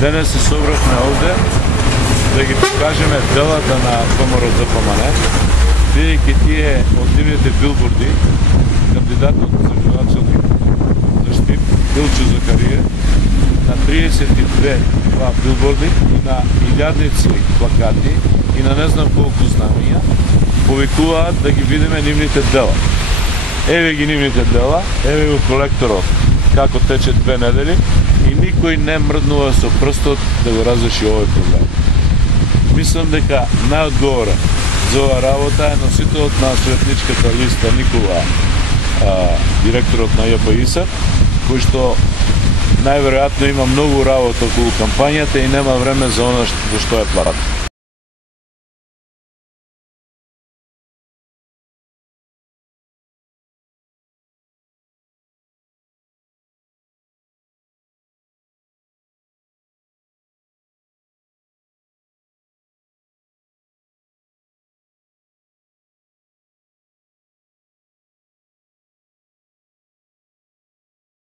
Денес се собрахме овде да ги покажеме делата на ВМРО ДПМН, бидејќи тие од нивните билборди, кандидатот за градоначалник за Штип, Илчо Захарија, на 32 билборди и на илјадници плакати и на не знам колку знамења, повикуваат да ги видиме нивните дела. Еве ги нивните дела, еве го колекторот како тече 2 недели и никој не мрднува со прстот да го разреши овој проблем. Мислам дека најодговорен за оваа работа е носителот на советничката листа Никола, директорот на ЈПИС, кој што најверојатно има многу работа околу кампањата и нема време за она за што е платен.